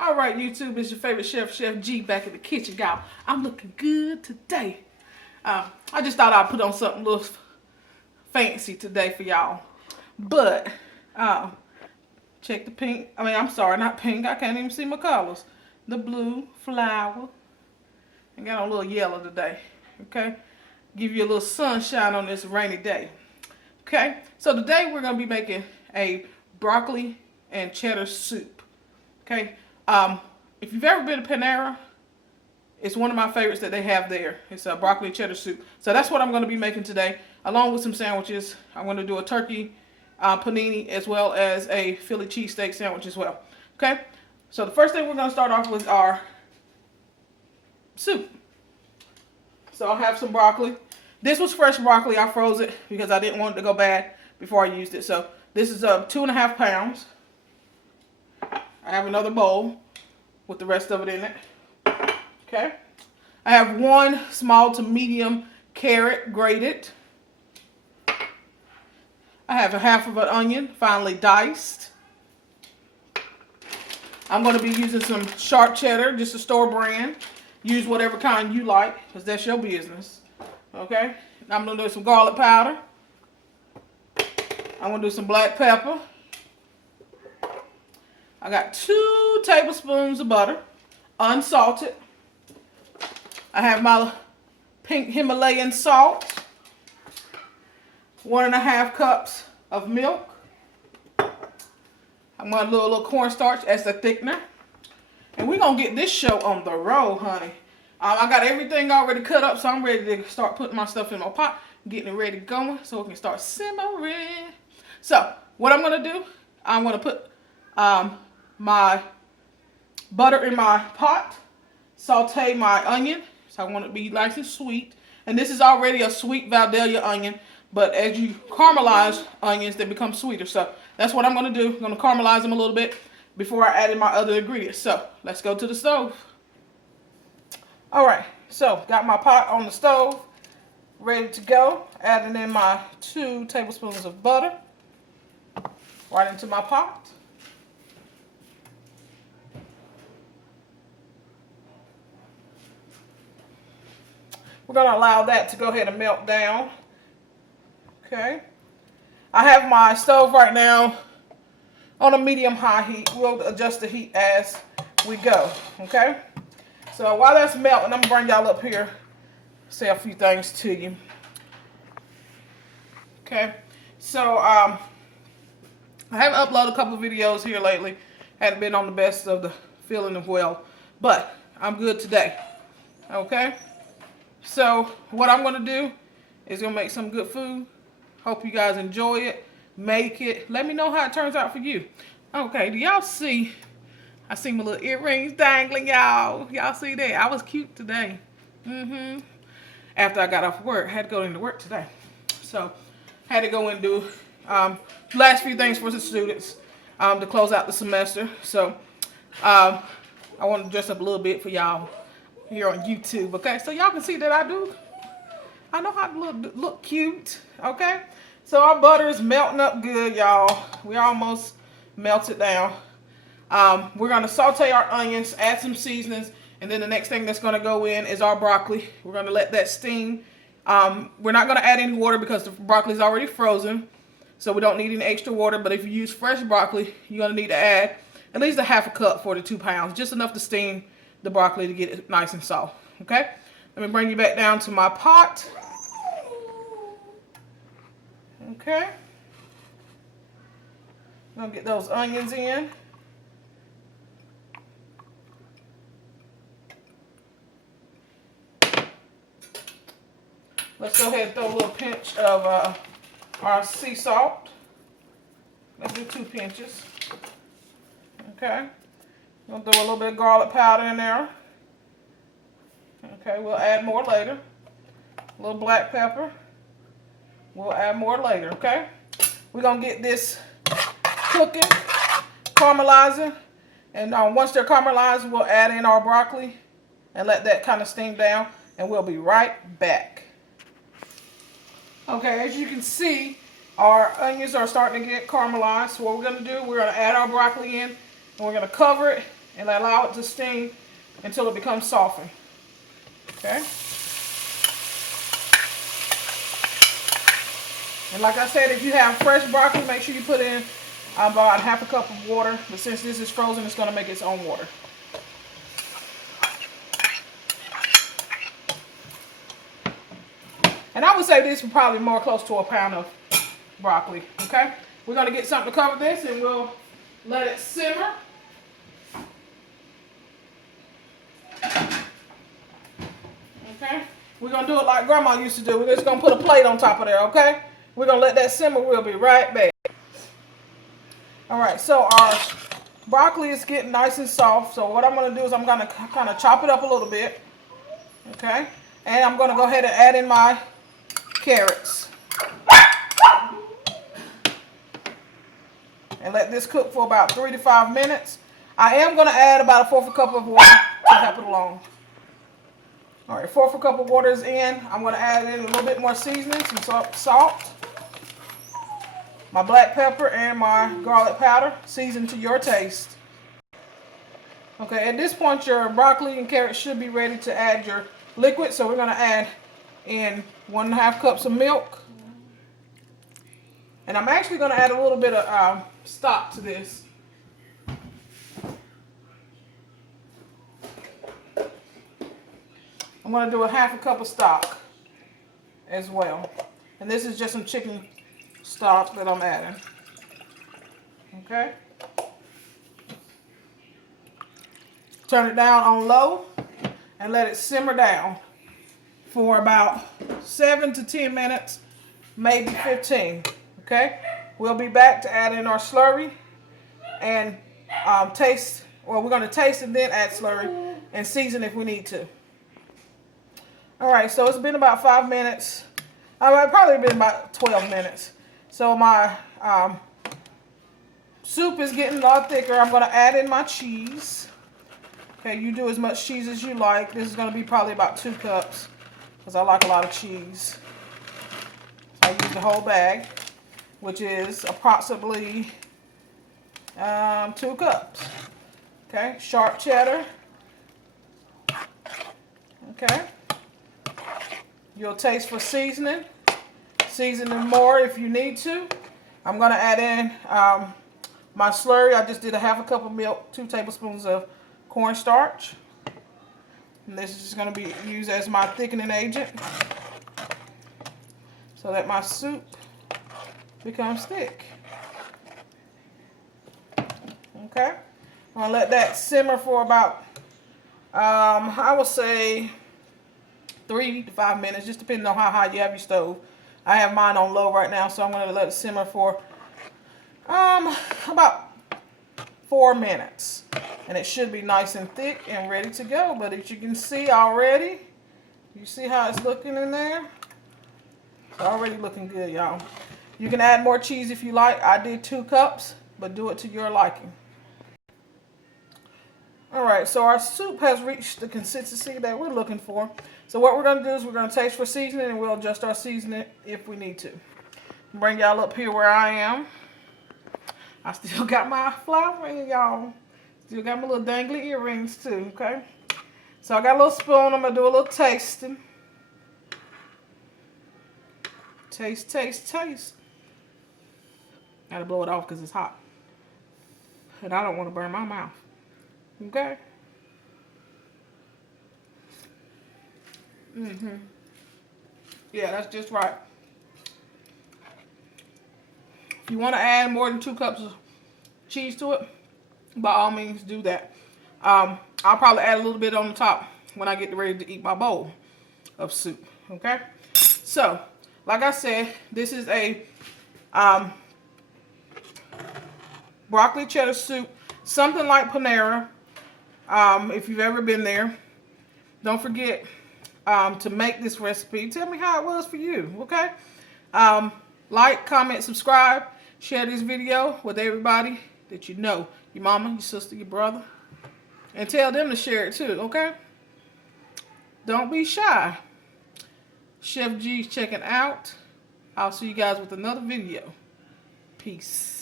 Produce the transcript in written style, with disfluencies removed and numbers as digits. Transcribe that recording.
All right, YouTube, it's your favorite chef, Chef G, back in the kitchen, y'all. I'm looking good today. I just thought I'd put on something a little fancy today for y'all. But, check the pink. I'm sorry, not pink. I can't even see my colors. The blue, flower. I got on a little yellow today, okay? Give you a little sunshine on this rainy day, okay? So today we're going to be making a broccoli and cheddar soup, okay? If you've ever been to Panera, it's one of my favorites that they have there. It's a broccoli and cheddar soup. So that's what I'm going to be making today, along with some sandwiches. I'm going to do a turkey panini as well as a Philly cheesesteak sandwich as well. Okay? So the first thing we're going to start off with our soup. So I'll have some broccoli. This was fresh broccoli. I froze it because I didn't want it to go bad before I used it. So this is 2.5 pounds. I have another bowl with the rest of it in it. Okay. I have 1 small to medium carrot grated. I have 1/2 of an onion finely diced. I'm going to be using some sharp cheddar, just a store brand. Use whatever kind you like, because that's your business. Okay. I'm going to do some garlic powder. I'm going to do some black pepper. I got 2 tablespoons of butter, unsalted. I have my pink Himalayan salt, 1.5 cups of milk. I'm going to do a little cornstarch as a thickener. And we're going to get this show on the road, honey. I got everything already cut up, so I'm ready to start putting my stuff in my pot, getting it ready going so it can start simmering. So, what I'm going to do, I'm going to put my butter in my pot, saute my onion, so I want it to be nice and sweet. And this is already a sweet Vidalia onion, but as you caramelize onions, they become sweeter. So that's what I'm going to do. I'm going to caramelize them a little bit before I add in my other ingredients. So let's go to the stove. All right, so got my pot on the stove, ready to go. Adding in my 2 tablespoons of butter right into my pot. We're going to allow that to go ahead and melt down. Okay. I have my stove right now on a medium-high heat. We'll adjust the heat as we go. Okay. So while that's melting, I'm going to bring y'all up here, say a few things to you. Okay. So I haven't uploaded a couple of videos here lately. Hadn't been on the best of the feeling of well, but I'm good today. Okay. So what I'm going to do is going to make some good food. Hope you guys enjoy it. Make it. Let me know how it turns out for you. Okay, do y'all see? I see my little earrings dangling, y'all. Y'all see that? I was cute today. After I got off work, I had to go into work today. So, had to go and do last few things for the students to close out the semester. So, I want to dress up a little bit for y'all here on YouTube, okay? So y'all can see that I know how to look cute, okay? So our butter is melting up good, y'all. We almost melted down. We're going to saute our onions, add some seasonings, and then the next thing that's going to go in is our broccoli. We're going to let that steam. We're not going to add any water because the broccoli is already frozen, so we don't need any extra water. But if you use fresh broccoli, you're going to need to add at least 1/2 cup for the 2 pounds, just enough to steam the broccoli to get it nice and soft. Okay, let me bring you back down to my pot. Okay, I'm gonna get those onions in. Let's go ahead and throw a little pinch of our sea salt. Let's do 2 pinches. Okay. I'm going to throw a little bit of garlic powder in there. Okay, we'll add more later. A little black pepper. We'll add more later, okay? We're going to get this cooking, caramelizing. And once they're caramelized, we'll add in our broccoli and let that kind of steam down. And we'll be right back. Okay, as you can see, our onions are starting to get caramelized. So what we're going to do, we're going to add our broccoli in. And we're going to cover it and allow it to steam until it becomes softened. Okay? And like I said, if you have fresh broccoli, make sure you put in about half a cup of water. But since this is frozen, it's going to make its own water. And I would say this is probably more close to a pound of broccoli. Okay? We're going to get something to cover this, and we'll let it simmer. Okay? We're going to do it like Grandma used to do. We're just going to put a plate on top of there, okay? We're going to let that simmer. We'll be right back. Alright, so our broccoli is getting nice and soft. So what I'm going to do is I'm going to kind of chop it up a little bit. Okay? And I'm going to go ahead and add in my carrots. And let this cook for about 3 to 5 minutes. I am going to add about a 1/4 cup of water to help it along. Alright, 1/4 cup of water is in. I'm going to add in a little bit more seasoning, some salt, my black pepper, and my garlic powder, seasoned to your taste. Okay, at this point your broccoli and carrots should be ready to add your liquid. So we're going to add in 1.5 cups of milk. And I'm actually going to add a little bit of stock to this. I'm going to do a 1/2 cup of stock as well. And this is just some chicken stock that I'm adding. Okay. Turn it down on low and let it simmer down for about 7 to 10 minutes, maybe 15. Okay. We'll be back to add in our slurry and taste, or we're going to taste and then add slurry and season if we need to. Alright, so it's been about 5 minutes. It's probably been about 12 minutes. So my soup is getting a lot thicker. I'm going to add in my cheese. Okay, you do as much cheese as you like. This is going to be probably about 2 cups because I like a lot of cheese. So I use the whole bag, which is approximately 2 cups. Okay, sharp cheddar. Okay. You'll taste for seasoning. Seasoning more if you need to. I'm going to add in my slurry. I just did a 1/2 cup of milk, 2 tablespoons of cornstarch. And this is just going to be used as my thickening agent so that my soup becomes thick. Okay. I'm going to let that simmer for about, I would say, 3 to 5 minutes, just depending on how high you have your stove. I have mine on low right now, so I'm going to let it simmer for about 4 minutes. And it should be nice and thick and ready to go. But as you can see already, you see how it's looking in there? It's already looking good, y'all. You can add more cheese if you like. I did 2 cups, but do it to your liking. Alright, so our soup has reached the consistency that we're looking for. So what we're going to do is we're going to taste for seasoning, and we'll adjust our seasoning if we need to. Bring y'all up here where I am. I still got my flour in, y'all. Still got my little dangly earrings too, okay? So I got a little spoon. I'm going to do a little tasting. Taste, taste, taste. Got to blow it off because it's hot. And I don't want to burn my mouth. Okay? Yeah, that's just right. If you want to add more than 2 cups of cheese to it, by all means do that. I'll probably add a little bit on the top when I get ready to eat my bowl of soup. Okay? So, like I said, this is a broccoli cheddar soup. Something like Panera. If you've ever been there. Don't forget to make this recipe. Tell me how it was for you, okay? Like, comment, subscribe, share this video with everybody that you know. Your mama, your sister, your brother. And tell them to share it too, okay? Don't be shy. Chef G's checking out. I'll see you guys with another video. Peace.